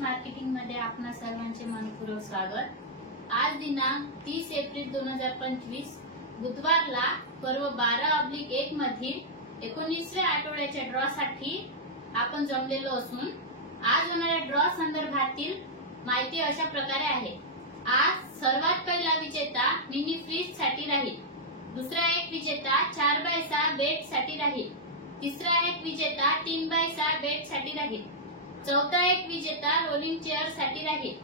Marketing मध्ये आपणा सर्वांचे मनपूर्वक स्वागत। आज दिनांक 30 एप्रिल 2025 बुधवारला पर्व 12/1 मधील 19व्या आठवड्याच्या ड्रॉ साठी आपण जमलेलो असून आज होणाऱ्या ड्रॉ संदर्भातील माहिती अशा प्रकारे आहे। आज सर्वात पहिला विजेता मिनी फ्रीज साठी राहील, दुसरा एक विजेता 4x6 बेड साठी राहील, तिसरा एक विजेता 3x6 बेड साठी राहील, चौथा एक विजेता रोलिंग चेअर साठी राहील,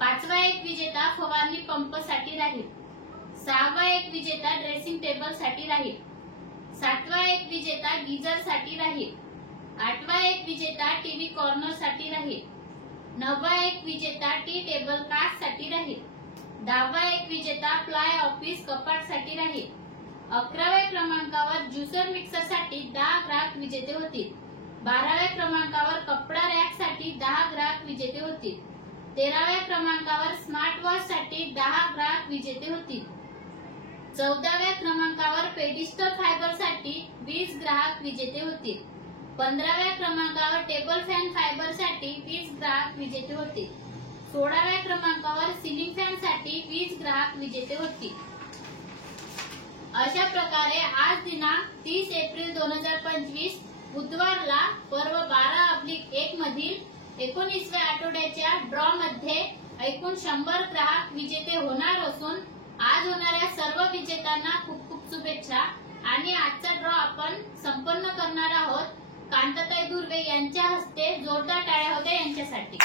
पाचवा एक विजेता फवारणी पंप साठी राहील, सहावा एक विजेता ड्रेसिंग टेबल साठी राहील, सातवा एक विजेता गीजर साठी राहील, आठवा एक विजेता टीव्ही कॉर्नर साठी राहील, नववा एक विजेता टी टेबल कास्ट साठी राहील, दहावा एक विजेता प्लाय ऑफिस कपाट साठी राहील, 11व्या क्रमांकावर ज्युसर मिक्सर साठी 10 ग्राहक विजेते होतील, 12व्या क्रमांकावर कपडा रॅक साठी 10 ग्राहक विजेते होतील, 13व्या क्रमांकावर स्मार्ट वॉच साठी 10 ग्राहक विजेते होतील, 14व्या क्रमांकावर पेडिस्टल फायबर साठी 20 ग्राहक विजेते होतील, 15व्या क्रमांकावर टेबल फॅन फायबर साठी 20 ग्राहक विजेते होतील, 16व्या क्रमांकावर सिलिंग फॅन साठी 20 ग्राहक विजेते होतील। अशा प्रकारे आज दिनांक 30 एप्रिल 2025 बुधवारला पर्व 12/1 मधील 19व्या आठवड्याच्या ड्रॉ मध्ये एकूण 100 ग्राहक विजेते होणार असून आज होणाऱ्या सर्व विजेत्यांना खूप खूप शुभेच्छा। आणि आजचा ड्रॉ आपण संपन्न करणार आहोत कांताताई दुर्वे यांच्या हस्ते। जोरदार टाळ्या होत्या यांच्यासाठी।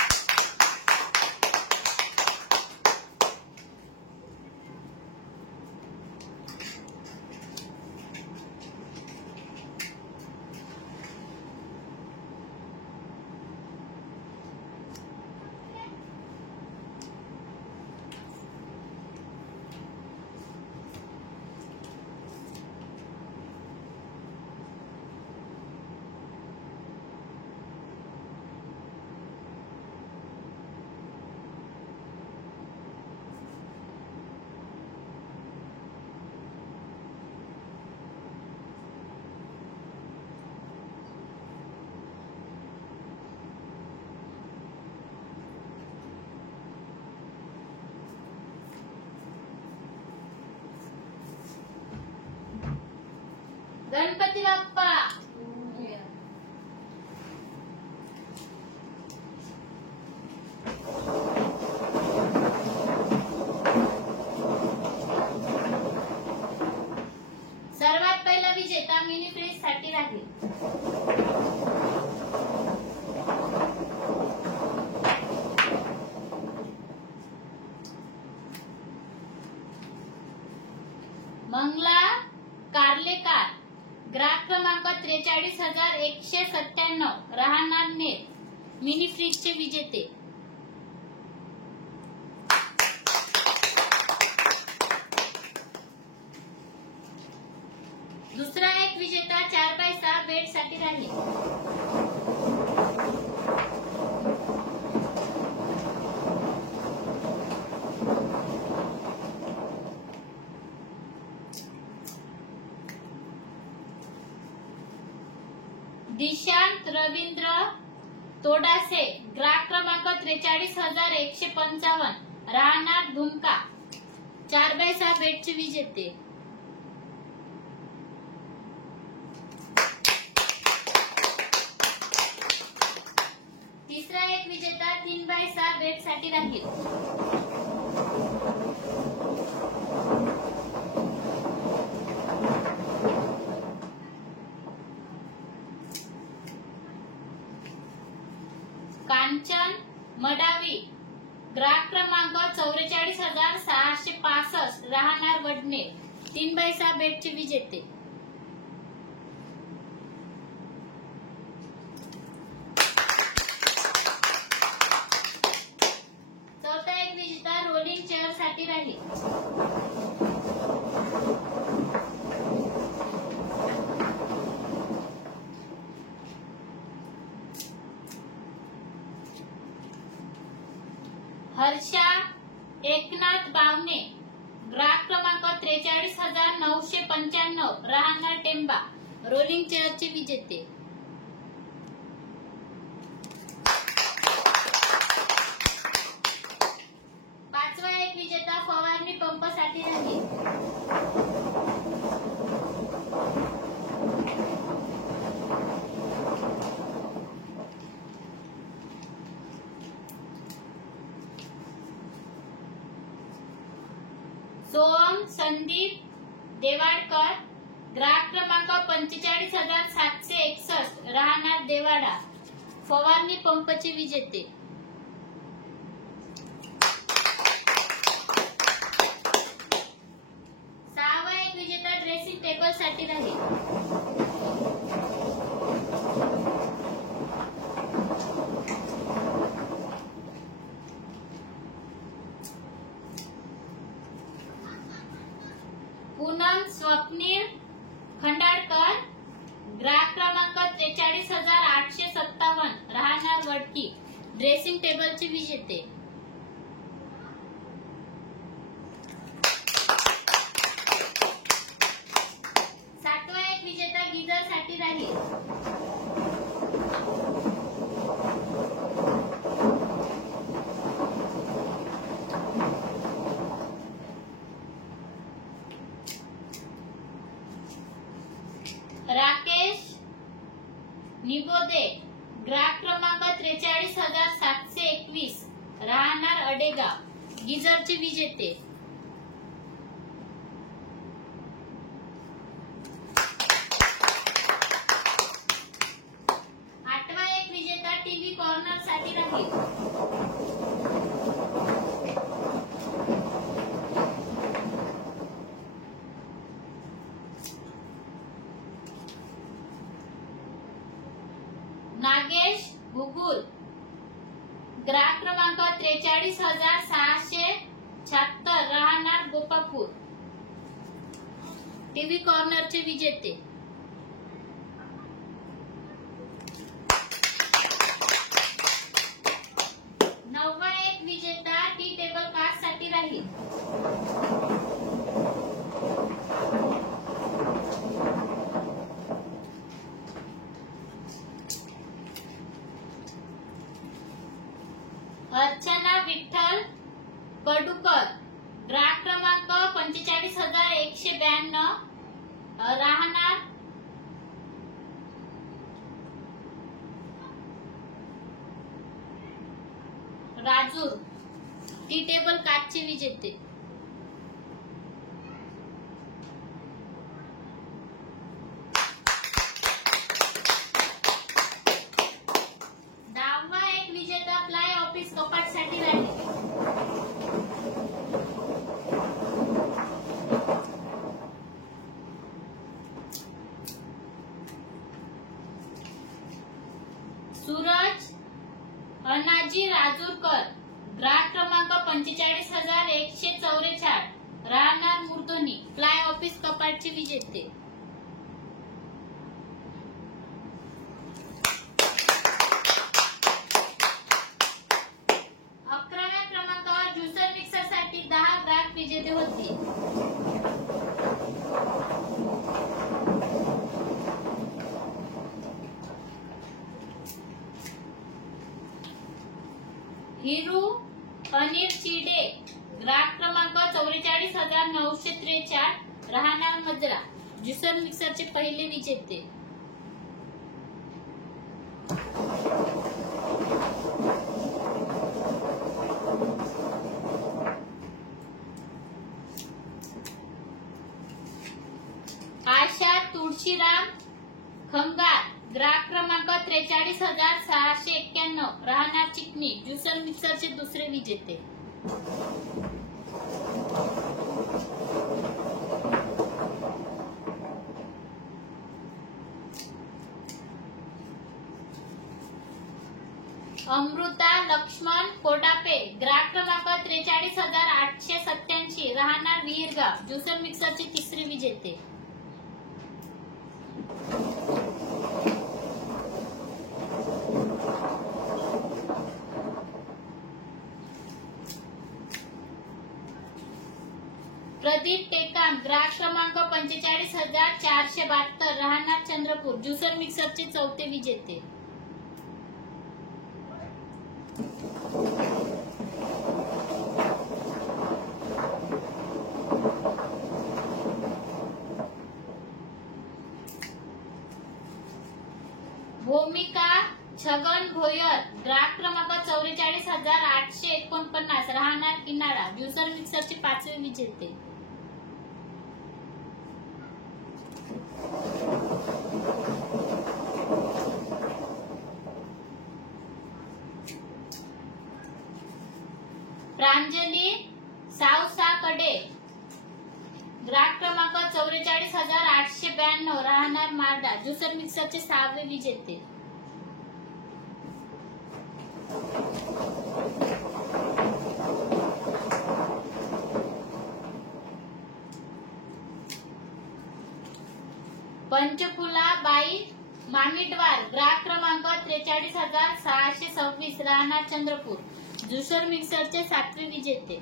गणपती बाप्पा सर्वात पहिला विजेता मिनी फ्रीज साठी राहील, मंगला कार्लेकर, ग्राहक क्रमांक 43,197, राहणार नेर, मिनी फ्रीजचे विजेते। दुसरा एक विजेता 4x6 बेड साठी राहील, दिशांत रवींद्र तोडासे, ग्राहक क्रमांक 43,155, राहणार धुमका, 4x6 बेडचे विजेते। तिसरा एक विजेता 3x6 बेड साठी राहील, कांचन मडावी, ग्राहक क्रमांक 44,665, राहणार वडनेर, 3x6 बेडचे विजेते। चौथा एक विजेता रोलिंग चेअर साठी राहील, हर्षा एकनाथ बावणे, ग्राहक क्रमांक 43,995, राहणार टेंबा, रोलिंग चेअरचे विजेते। पूनम संदीप देवाडकर, ग्राहक क्रमांक 45,761, राहणार देवाडा, फवारणी पंपचे विजेते. सहावा एक विजेता ड्रेसिंग टेबल साठी राहील. पूनम स्वप्नील खंडाळकर, ग्राहक क्रमांक 43,857, राहणार वडकी, ड्रेसिंग टेबलचे विजेते. सातवा एक विजेता गीजर साठी राहील. राकेश निगोदे, ग्राहक क्रमांक 43,721, राहणार अडेगाव, गीजरचे विजेते. आठवा एक विजेता टीव्ही कॉर्नर साठी राहील. नागेश भुगुल, ग्राहक क्रमांक 43,676, राहणार गोपापूर, टीव्ही कॉर्नरचे विजेते. नववा एक विजेता टी टेबल कास्ट साठी राहील. अर्चना विठ्ठल कडूकर, ग्राहक क्रमांक 45,192, राहणार राजूर, टी टेबल काचचे विजेते. दहावा एक विजेता प्लाय ऑफिस कपाट साठी राहील. सूरज अनाजी राजूरकर, ग्राहक क्रमांक 45,144, राहणार मुर्दोनी, प्लाय ऑफिस कपाटचे विजेते. विजेते होते. हिरू अनिल चिडे, ग्राहक क्रमांक 44,943, राहणार मजरा, ज्युसर मिक्सरचे पहिले विजेते. आशा तुळशीराम खंगार, ग्राहक क्रमांक 43,691, राहणार चिकणी, ज्युसर मिक्सरचे दुसरे विजेते. अमृता लक्ष्मण कोडापे, ग्राहक क्रमांक 43,887, राहणार विहीरगाव, ज्युसर मिक्सरचे तिसरे विजेते. प्रदीप टेकाम, ग्राहक क्रमांक 45,472, राहणार चंद्रपूर, ज्युसर मिक्सरचे चौथे विजेते. भूमिका छगन भोयर, ग्राहक क्रमांक 44,849, राहणार किनाळा, ज्युसर मिक्सरचे पाचवे विजेते. प्रांजली सावसाकडे ग्राहक क्रमांक 44,892 राहणार मारडा ज्युसर मिक्सरचे 6वे विजेते. पंचफुलाबाई मामिटवार ग्राहक क्रमांक 43,626 राहणार चंद्रपूर ज्युसर मिक्सरचे 7वे विजेते.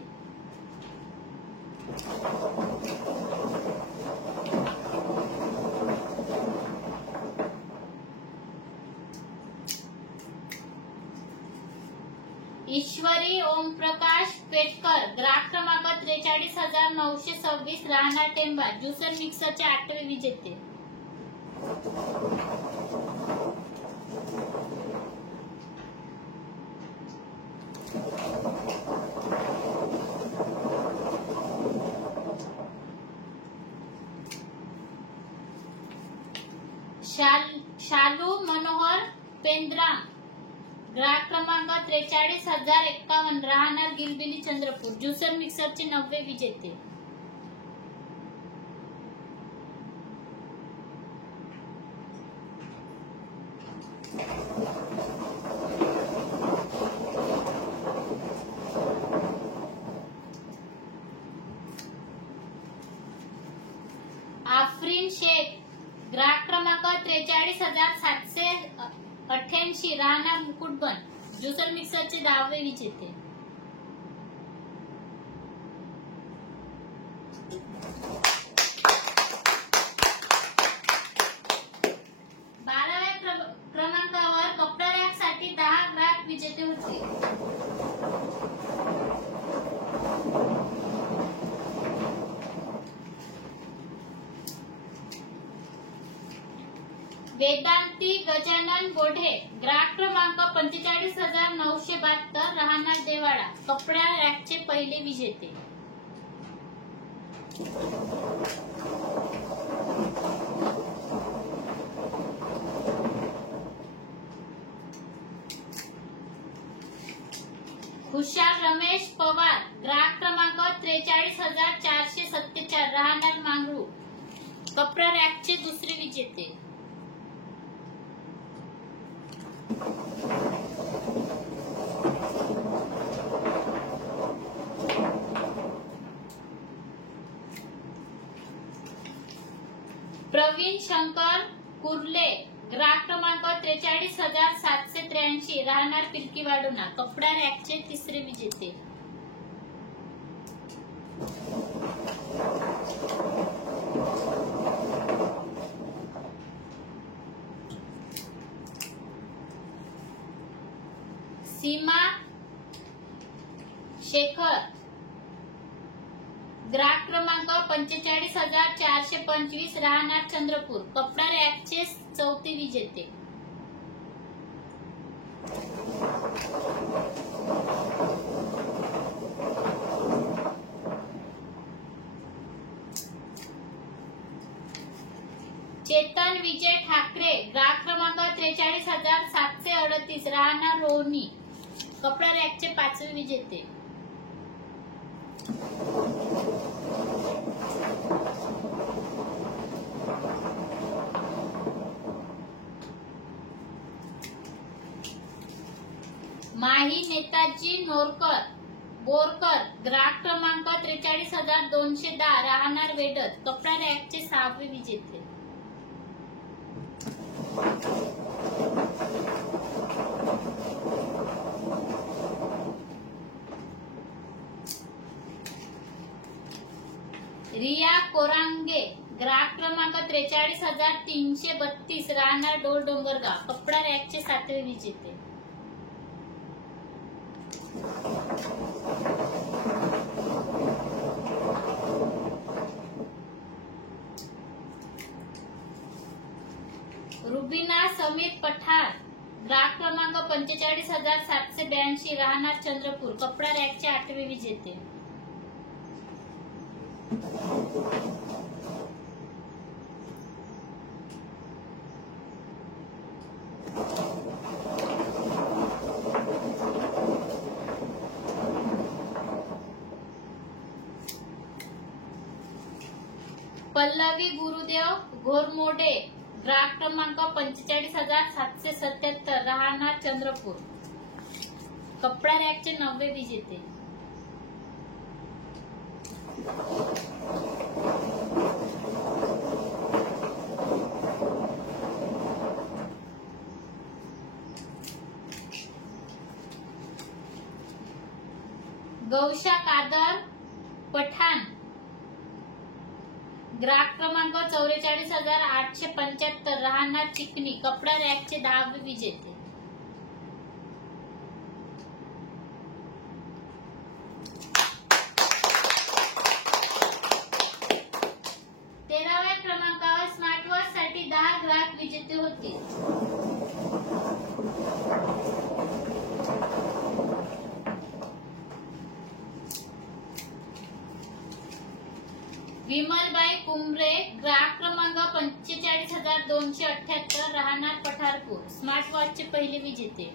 ईश्वरी ओमप्रकाश पेटकर ग्राहक क्रमांक 43,926 राहणार टेंबा ज्युसर मिक्सरचे 8वे विजेते. शालू मनोहर पेंद्रा ग्राहक क्रमांक 43,051 राहणार गिलबिली चंद्रपूर ज्युसर मिक्सरचे 9वे विजेते. आफरीन शेख ग्राहक क्रमांक 43,788 राहणार मुकुटबन ज्युसर मिक्सरचे 10वे विजेते. क्रमांकावर कपडा रॅक साठी 10 ग्राहक विजेते होते. वेदांती गजानन बोढे ग्राहक क्रमांक 45,972 राहणार देवाडा कपडा रॅकचे 1ले विजेते. खुशाल रमेश पवार ग्राहक क्रमांक 43,474 राहणार मांगरू कपडा रॅकचे 2रे विजेते. प्रवीण शंकर कुर्ले ग्राहक क्रमांक 43,783 राहणार पिलकीवाडोना कपडा रॅकचे 3रे विजेते. सीमा शेखर ग्राहक क्रमांक 45,425 राहणार चंद्रपूर कपडा रॅकचे 4थे विजेते. चेतन विजय ठाकरे ग्राहक क्रमांक 43,738 राहणार रोहिणी कपडा रॅकचे 5वे विजेते. माही नेताजी नोरकर बोरकर ग्राहक क्रमांक 43,210 राहणार वेडत कपडा रॅकचे 6वे विजेते. रिया कोरांगे ग्राहक क्रमांक 43,332 राहणार डोर डोंगरगाव कपडा रॅकचे 7वे विजेते. रुबीना समीर पठार ग्राहक क्रमांक 45,782 राहणार चंद्रपूर कपडा रॅकचे 8वे विजेते. पल्लवी गुरुदेव घोरमोडे, ग्राहक क्रमांक 45,777, राहणार चंद्रपूर. कपडा रॅकचे 90 विजेते. गौशा कादर पठाण, ग्राहक क्रमांक 44,875, राहणार चिकणी. कपडा रॅकचे 10 विजेते. क्रमांकावर स्मार्ट वॉच साठी 10 ग्राहक विजेते होते. विमलबाई कुंभरे, ग्राहक क्रमांक 45,278, राहणार पठारपूर. स्मार्ट वॉचचे पहिले विजेते.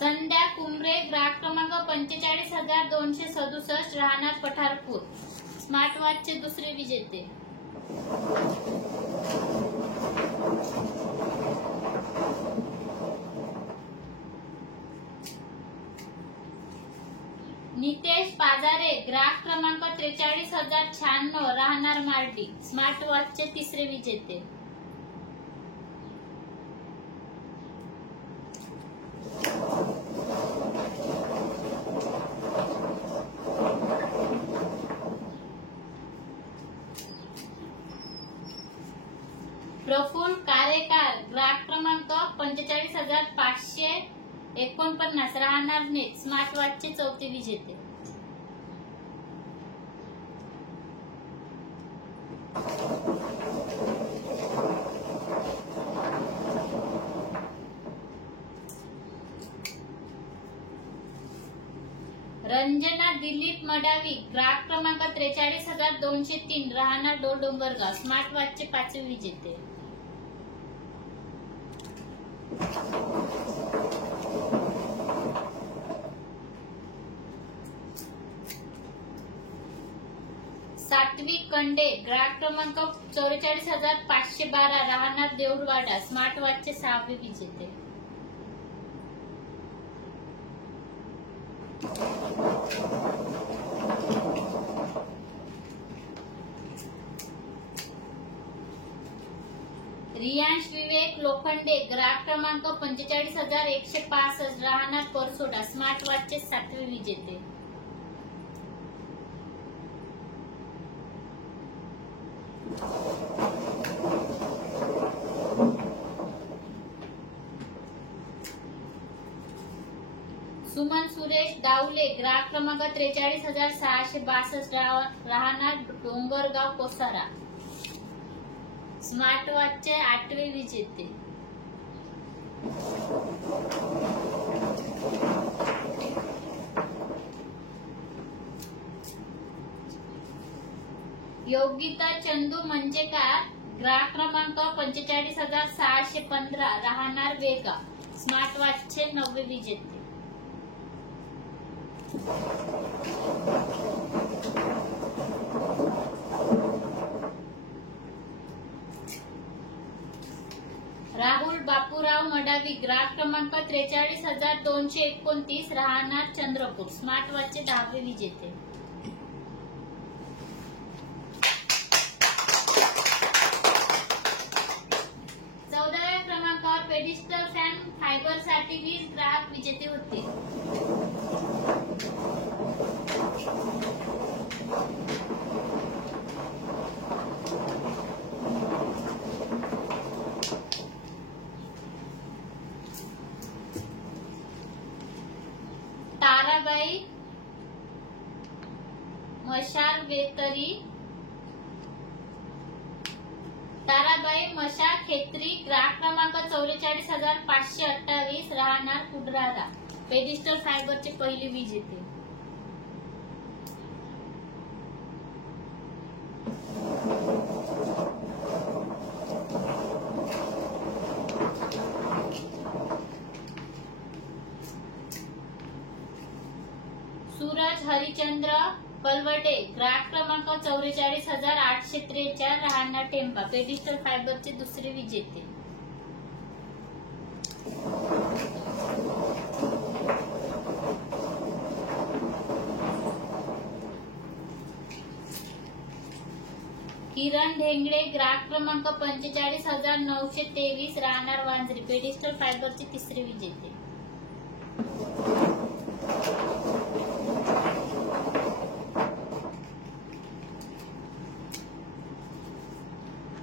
संध्या कुंभरे, ग्राहक क्रमांक 45,267, राहणार पठारपूर. स्मार्ट वॉचचे दुसरे विजेते. नितेश पाजारे, ग्राहक क्रमांक 43,096, राहणार मार्डी. स्मार्ट वॉचचे तिसरे विजेते. प्रफुल्ल कारेकार, ग्राहक क्रमांक 45,549, राहणार नेत. स्मार्ट वॉचचे चौथे विजेते. रंजना दिलीप मडावी, ग्राहक क्रमांक 43,203, राहणार डोंगरगाव. स्मार्ट वॉचचे पाचवे विजेते. सात्विक कंडे, ग्राहक क्रमांक 44,512, राहणार देऊरवाडा. स्मार्ट वॉचचे 6वे विजेते. रियांश विवेक लोखंडे, ग्राहक क्रमांक 45,165, राहणार परसोडा. स्मार्ट वॉचचे 7वे विजेते. सुमन सुरेश गावले, ग्राहक क्रमांक 43,662, राहणार डोंगरगाव कोसारा. स्मार्ट वॉचचे 8वे विजेते. योगिता चंदू मंजेकार, ग्राहक क्रमांक 45,615, राहणार वेगा. स्मार्ट वॉचचे 9वे विजेते. राहुल बापूराव मडावी, ग्राहक क्रमांक 43,229, राहणार चंद्रपूर. स्मार्ट वॉचचे 10वे विजेते. पेडिस्टल फॅन फायबर साठी 20 ग्राहक विजेते होते. ताराबाई मशाल वेतरी, ताराबाई मशा खेत्री, ग्राहक क्रमांक 44,528, राहणार कुडराला. पेडिस्टल फायबरचे पहिले विजेते. सूरज हरिचंद्र पलवटे ग्राहक क्रमांक 44,843 राहणार टेंबा पेडिस्टल फायबरचे दुसरे विजेते. किरण ढेंगळे ग्राहक क्रमांक 45,923 राहणार वांजरी पेडिस्टल फायबरचे तिसरे विजेते.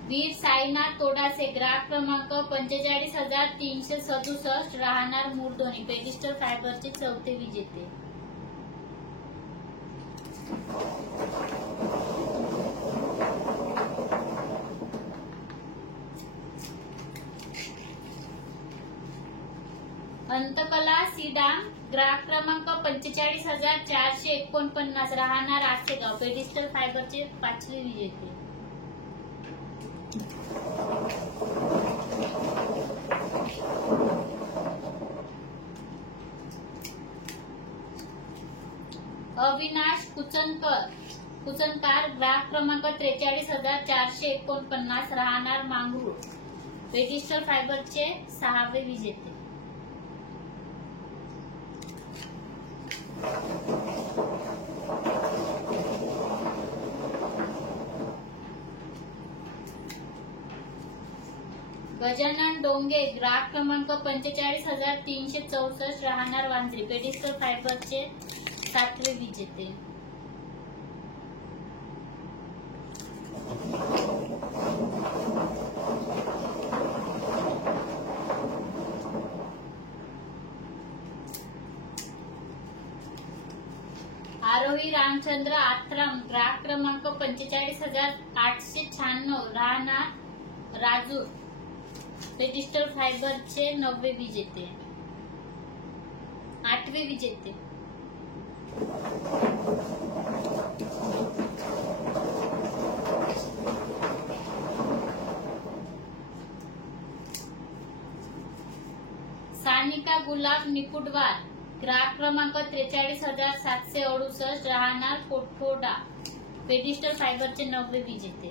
वीर साईनाथ तोडासे ग्राहक क्रमांक 45,367 राहणार मुरदोनी पेडिस्टल फायबरचे चौथे विजेते. अंतकला सीडाम ग्राहक क्रमांक 45,449 राहणार आसेगाव पेडिस्टल फायबरचे पाचवे विजेते. अविनाश कुचनकार ग्राहक क्रमांक 43,449 राहणार मांगरूळ पेडिस्टल फायबरचे सहावे विजेते. गजानन डोंगे ग्राहक क्रमांक 45,364 राहणार वांजरी पेडिस्टल फायबरचे सातवे विजेते. आरोही रामचंद्र आत्राम ग्राहक क्रमांक 45,896 राहणार राजूर पेडिस्टल फायबरचे नववे विजेते. आठवे विजेते. सानिका गुलाब निकुटवार ग्राहक क्रमांक 43,768 राहणार कोठोडा पेडिस्टल फायबरचे नववे विजेते.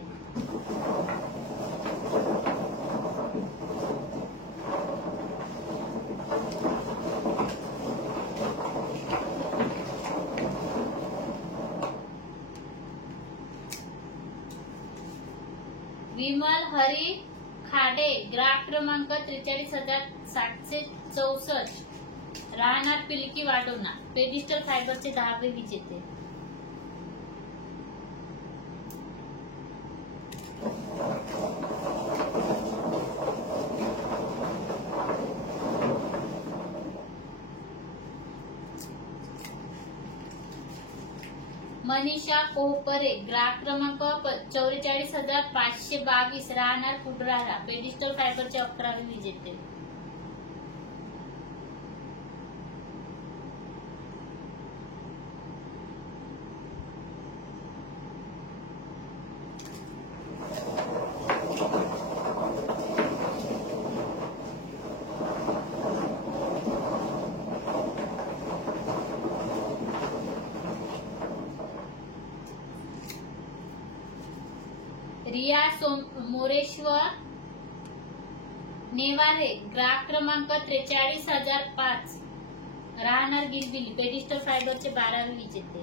विमल हरी खाडे ग्राहक क्रमांक 43,764 राहणार पिलकी वाडोना पेडिस्टल फायबरचे 10वे विजेते. मनीषा कोहपरे ग्राहक क्रमांक 44,522 राहणार कुडराला पेडिस्टल फायबरचे 11वे विजेते. रिया मोरेश्वर नेवारे ग्राहक क्रमांक 43,005 राहणार गिरबिली पेडिस्टल फायबरचे 12वे विजेते.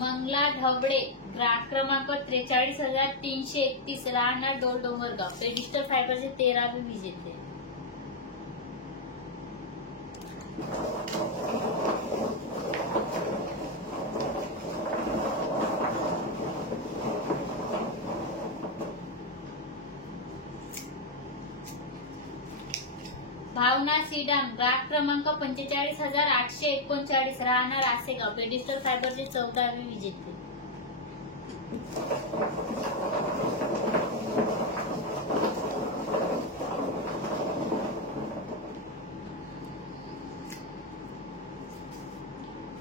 मंगला ढवळे ग्राहक क्रमांक 43,331 राहणार डोंगरगाव पेडिस्टल फायबरचे 13वे विजेते. भावना सीडाम ग्राहक क्रमांक 45,839 राहणार आसेगाव पेडिस्टल फायबरचे 14वे विजेते.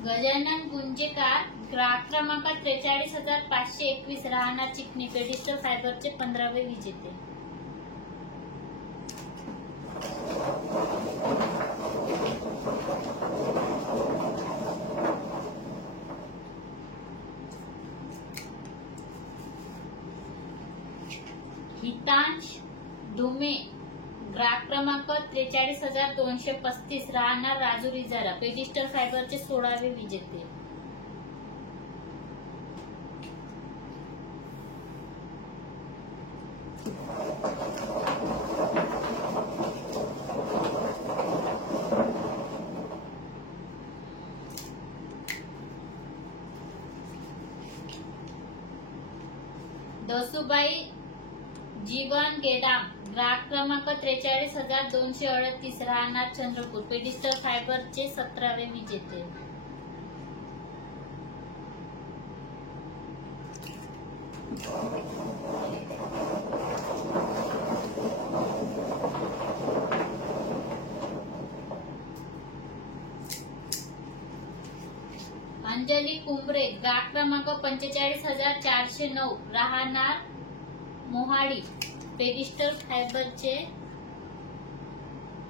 गजानन गुंजेकर ग्राहक क्रमांक 43,521 राहणार चिखली पेडिस्टर फायबरचे 15वे विजेते. हितांश धुमे ग्राहक क्रमांक 43,235 राहणार राजूर इजारा पेडिस्टर फायबरचे 16वे विजेते. दसुबाई जीवन गेडाम ग्राहक क्रमांक 43,238 राहणार चंद्रपूर पेडिस्टर फायबरचे 17वे विजेते. अंजली कुंभरे ग्राहक क्रमांक 45,409 राहणार मोहाडी पेडिस्टर फायबरचे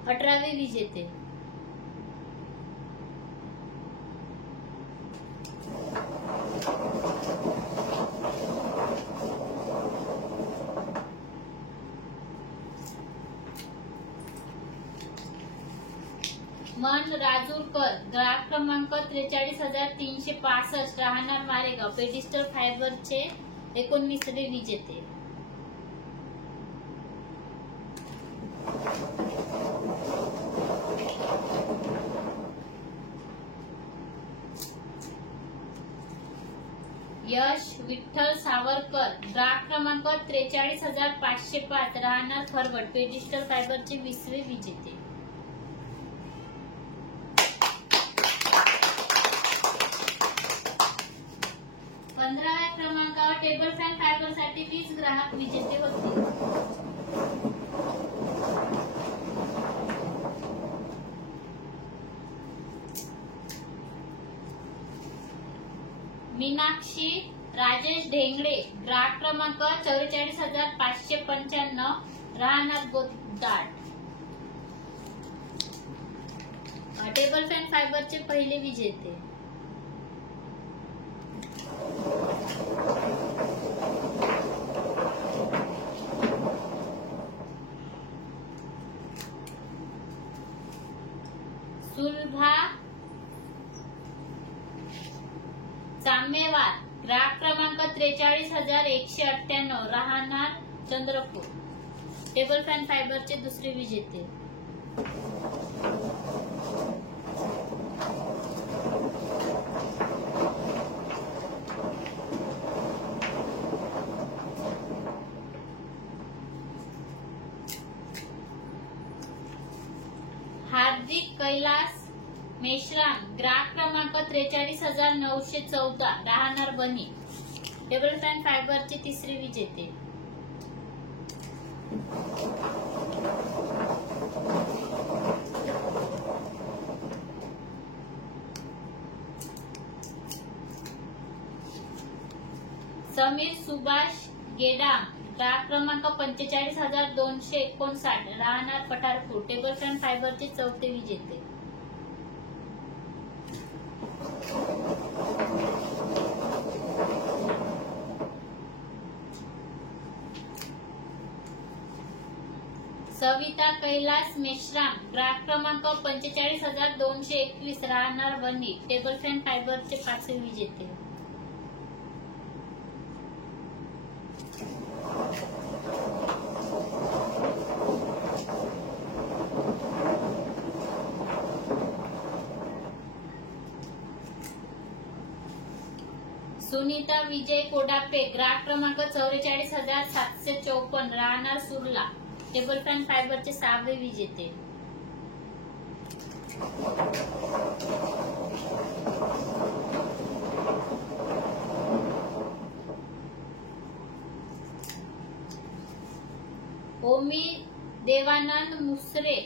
18वे विजेते. मन राजूरकर ग्राहक क्रमांक 43,365 राहणार मारेगाव पेडिस्टर फायबरचे 19वे विजेते. यश विठ्ठल सावरकर ग्राहक क्रमांक 43,505 राहणार खरवड पेडिस्टर फायबरचे 20वे विजेते. पंधराव्या क्रमांकावर टेबल फॅन फायबर साठी 20 ग्राहक विजेते होते. मीनाक्षी राजेश ढेंगडे ग्राहक क्रमांक 44,595 राहणार गोदाड टेबल फॅन फायबरचे पहिले विजेते. सुलभा साम्यवार ग्राहक क्रमांक 43,198 राहणार चंद्रपूर टेबल फॅन फायबरचे 2रे विजेते. हार्दिक कैलास मेश्राम ग्राहक क्रमांक 43,914 राहणार बनी टेबल फॅन फायबरचे 3रे विजेते. समीर सुभाष गेडाम ग्राहक क्रमांक 45,259 राहणार पठारपूर टेबल फॅन फायबरचे 4थे विजेते. सविता कैलास मेश्राम ग्राहक क्रमांक 45,221 राहणार वनी टेबल फॅन फायबरचे 5वे विजेते. सुनीता विजय कोडापे ग्राहक क्रमांक 44,754 राहणार सुरला टेबल फॅन फायबरचे 6वे विजेते. ओमी देवानंद मुसरे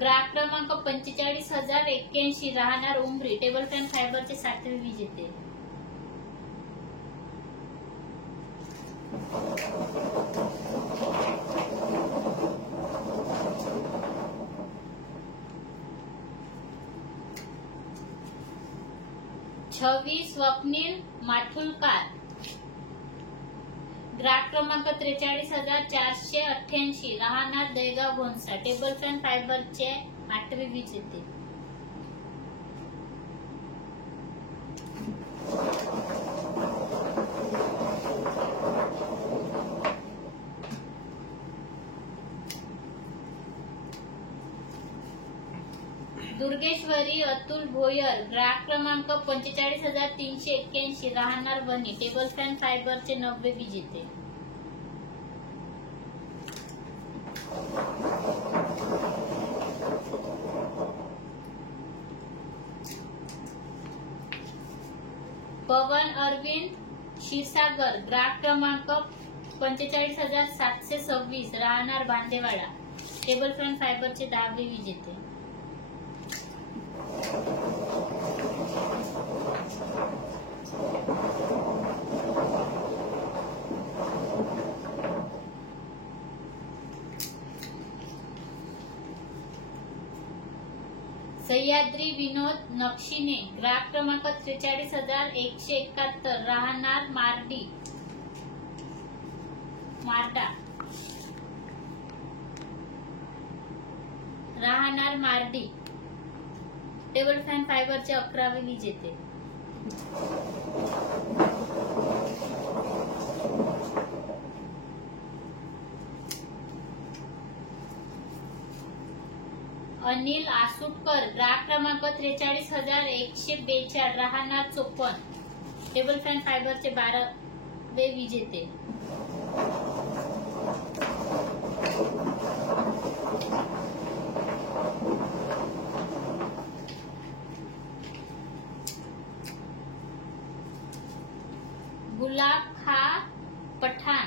ग्राहक क्रमांक 45,081 राहणार उमरी, टेबल फॅन फायबरचे 7वे विजेते. छवी स्वप्नील माठुलकार, ग्राहक क्रमांक 43,488 राहणार दहेगाव घोणसा, टेबल फॅन फायबरचे 8वे विजेते. दुर्गेश्वरी अतुल भोयर, ग्राहक क्रमांक 45,381 राहणार वणी, टेबल फॅन फायबरचे 9वे विजेते. पवन अरविंद क्षीरसागर, ग्राहक क्रमांक 45,726 राहणार भांडेवाडा, टेबल फॅन फायबरचे 10वे विजेते. सह्याद्री विनोद नक्षीने, ग्राहक क्रमांक 43,171 राहणार मार्डी, टेबल फॅन फायबरचे 11वे विजेते. अनिल आसुटकर, ग्राहक क्रमांक 43,142 राहणार चोपन, टेबल फॅन फायबरचे 12वे विजेते. गुलाब खा पठाण,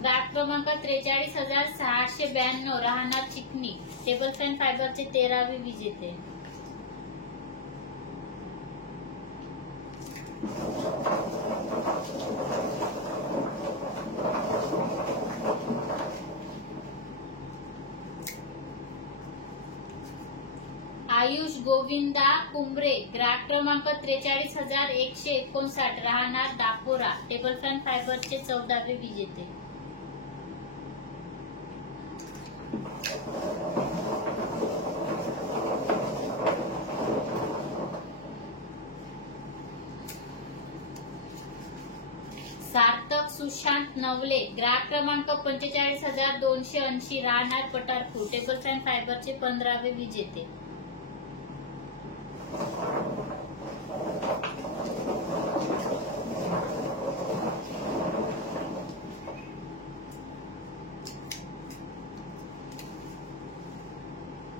ग्राहक क्रमांक 43,692 राहणार चिकनी, टेबल फॅन फायबरचे 13वे विजेते. आयुष गोविंदा कुंभरे, ग्राहक क्रमांक 43,159 राहणार दापोरा, टेबल फॅन फायबरचे 14वे विजेते. सार्थक सुशांत नवले, ग्राहक क्रमांक 45,280 राहणार पठारपूर, टेबल फॅन फायबरचे 15वे विजेते.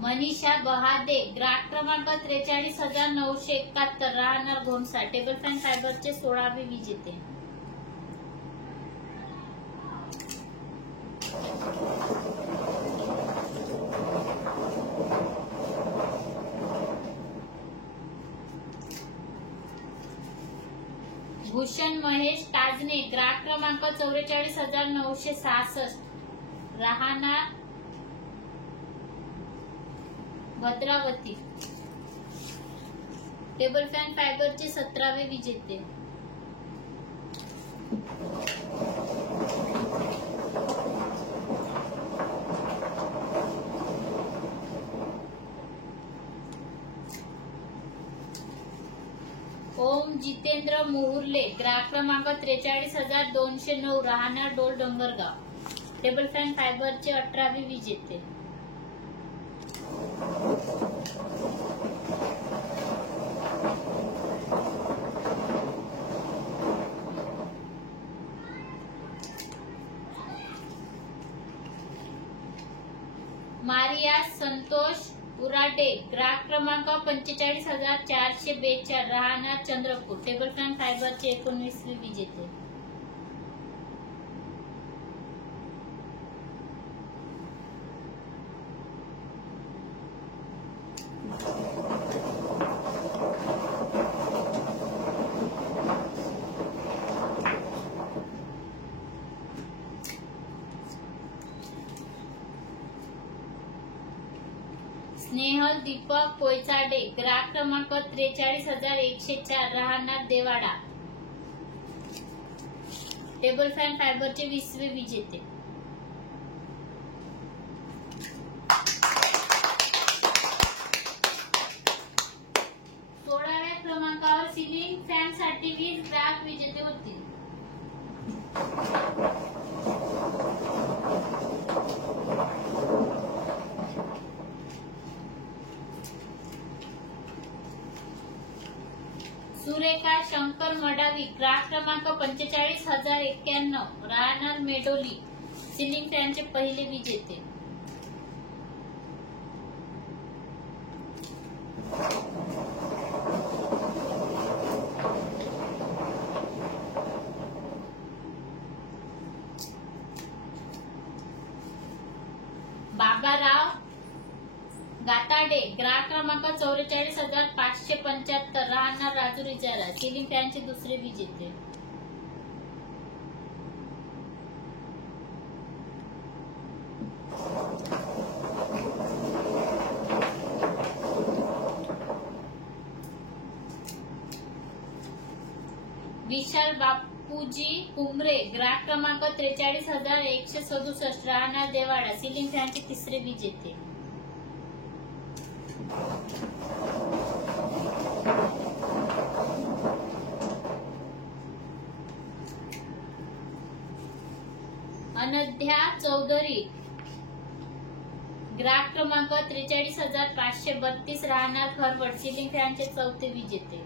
मनीषा बहादे, ग्राहक क्रमांक 43,971 राहणार घोणसा, टेबल फॅन फायबरचे 16वे विजेते. भूषण महेश ताजने, ग्राहक क्रमांक 44,966 राहणार भद्रावती, टेबल फॅन फायबरचे 17वे विजेते. ओम जितेंद्र मुहुर्ले, ग्राहक क्रमांक 43,209 राहणार डोल डोंगरगाव, टेबल फॅन फायबरचे 18वे विजेते. मारिया संतोष उराटे, ग्राहक क्रमांक 45,442 राहणार चंद्रपूर, टेबल फॅन फायबरचे 19वे विजेते. स्नेहल दीपक कोयचाडे, ग्राहक क्रमांक 43,104, राहणार देवाडा, टेबल फॅन फायबरचे 20वे विजेते. क्रमांकावर सिलिंग फॅन साठी 20 ग्राहक विजेते होतील. सुरेखा शंकर मडावी, ग्राहक क्रमांक 45,091, राहणार मेडोली, सिलिंग फॅनचे पहिले विजेते. बाबाराव गाताडे, ग्राहक क्रमांक 44,575, राहणार राजूर इजारा, सिलिंग फॅनचे दुसरे विजेते. विशाल बापूजी कुंभरे, ग्राहक क्रमांक 43,167, राहणार देवाडा, सिलिंग फॅनचे तिसरे विजेते. अनध्या चौधरी, ग्राहक क्रमांक 43,532, राहणार खरवड, सिलिंग फॅनचे चौथे विजेते.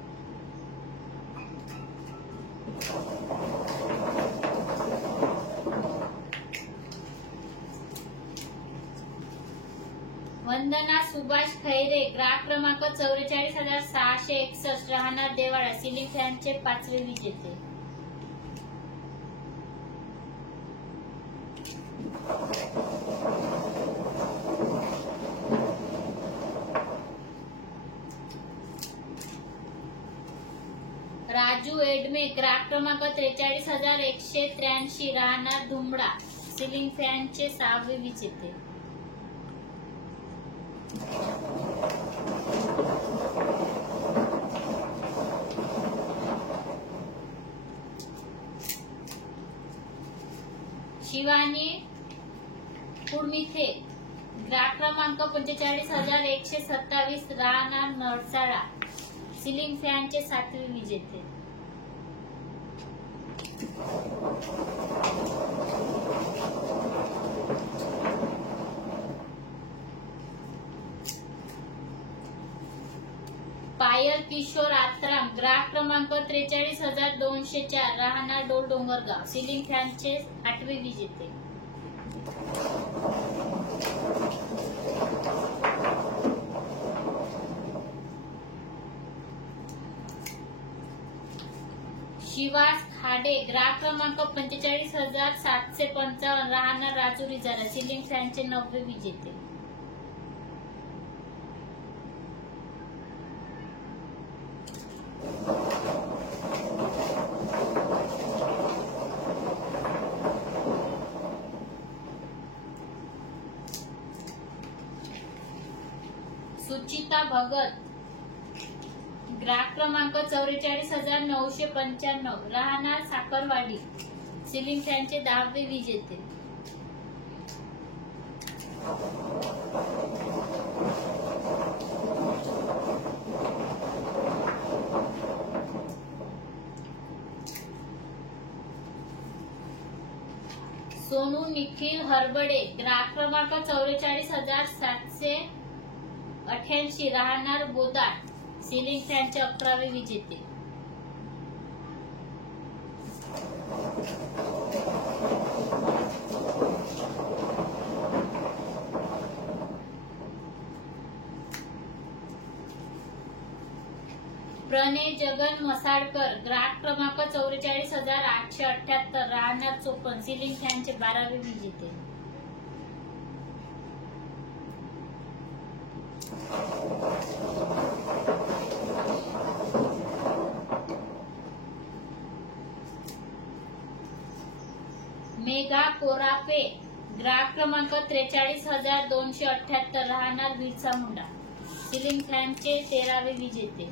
वंदना सुभाष खैरे, ग्राहक क्रमांक 44,661, राहणार देवाडा, सिलिंग फॅनचे पाचवे विजेते. राजू एडमे, ग्राहक क्रमांक 43,183, राहणार धुमडा, सिलिंग फॅनचे सहावे विजेते. शिवानी कुर्मिथे, ग्राहक क्रमांक 45,127, राहणार नरसाळा, सिलिंग फॅनचे सातवे विजेते. पायल किशोर आत्राम, ग्राहक क्रमांक 43,204, राहणार डोल डोंगरगाव, सिलिंग फॅनचे आठवे विजेते. शिवास खाडे, ग्राहक क्रमांक 45,755, राहणार राजूर इजारा, सिलिंग फॅनचे नववे विजेते. सुचिता भगत, ग्राहक क्रमांक 44,995, राहणार साखरवाडी, सिलिंग फॅनचे 10वे विजेते. सोनू निखिल हरबडे, ग्राहक क्रमांक 44,788, राहणार बोदाट, सिलिंग फॅनचे 11वे विजेते. प्रणय जगन मसाळकर, ग्राहक क्रमांक 44,878, राहणार चोपन, सिलिंग फॅनचे 12वे विजेते. मेघा कोरापे, ग्राहक क्रमांक 43,278, राहणार बिरसा मुंडा, सिलिंग फॅनचे 13वे विजेते.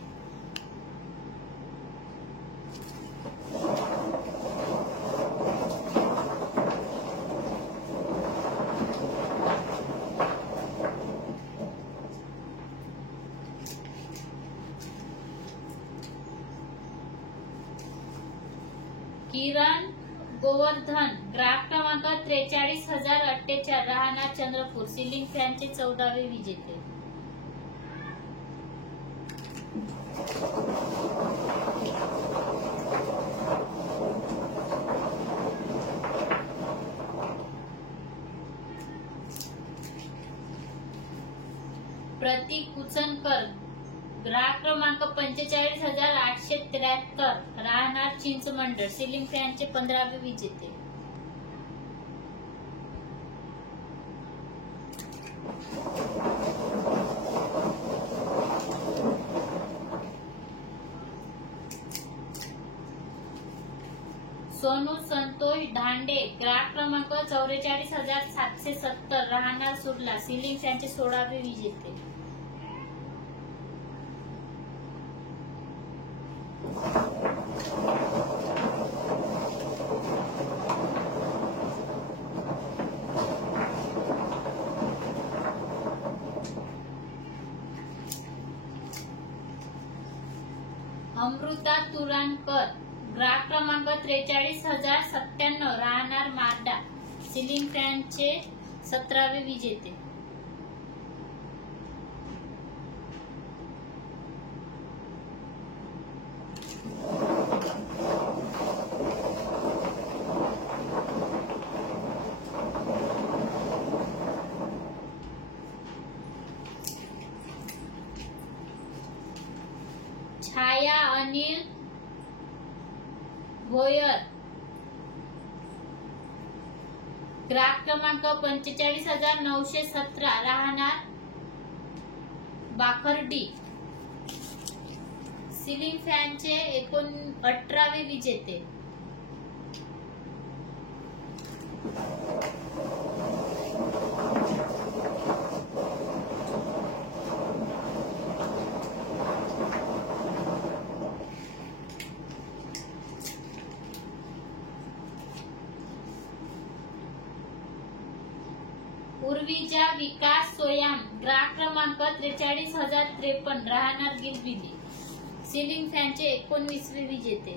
किरण गोवर्धन, ग्राहक क्रमांक 43,048, राहणार चंद्रपूर, सिलिंग फॅनचे 14वे विजेते. प्रतीक कुचनकर, ग्राहक क्रमांक 45,873, राहणार चिंचमंडळ, सिलिंग फॅनचे 15वे विजेते. सोनू संतोष धांडे, ग्राहक क्रमांक 44,770, राहणार सुरला, सिलिंग फॅनचे 16वे विजेते. अमृता तुराणकर, ग्राहक क्रमांक 43,097, राहणार मारडा, सिलिंग फॅनचे 17वे विजेते. छाया अनिल भोयर, ग्राहक क्रमांक 45,917, राहणार बाखर्डी, सिलिंग फॅनचे 18वे विजेते. उर्विजा विकास सोयाम, ग्राहक क्रमांक 43,053, राहणार गिलबिली, सिलिंग फॅनचे 19वे विजेते.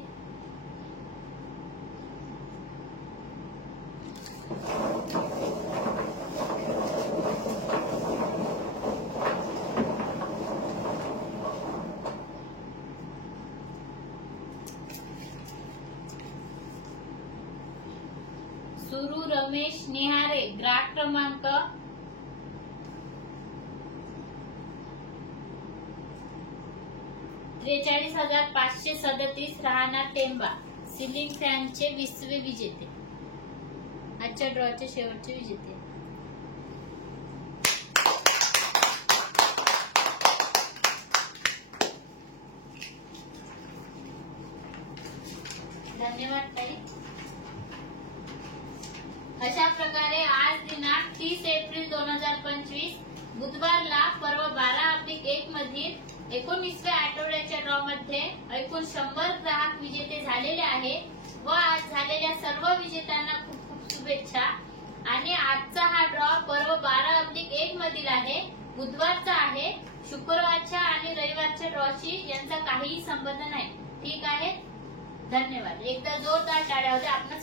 सुरू रमेश निहारे, ग्राहक क्रमांक 43,537, राहणार टेंबा, सिलिंग फॅनचे 20वे विजेते. आजच्या ड्रॉचे शेवटचे विजेते. धन्यवाद ताई. अशा प्रकारे आज दिनांक 30 एप्रिल 2025 बुधवारला पर्व 12/1 मधील 19व्या आठवड्याच्या ड्रॉ मध्ये एकूण 100 ग्राहक विजेते झालेले आहे व आज झालेल्या सर्व विजेत्यांना खूप खूप शुभेच्छा. आणि आजचा हा ड्रॉ पर्व 12/1 मधील आहे, बुधवारचा आहे. शुक्रवारच्या आणि रविवारच्या ड्रॉची यांचा काहीही संबंध नाही. ठीक आहे. धन्यवाद. एकदा जोरदार टाळ्या होत्या. आपण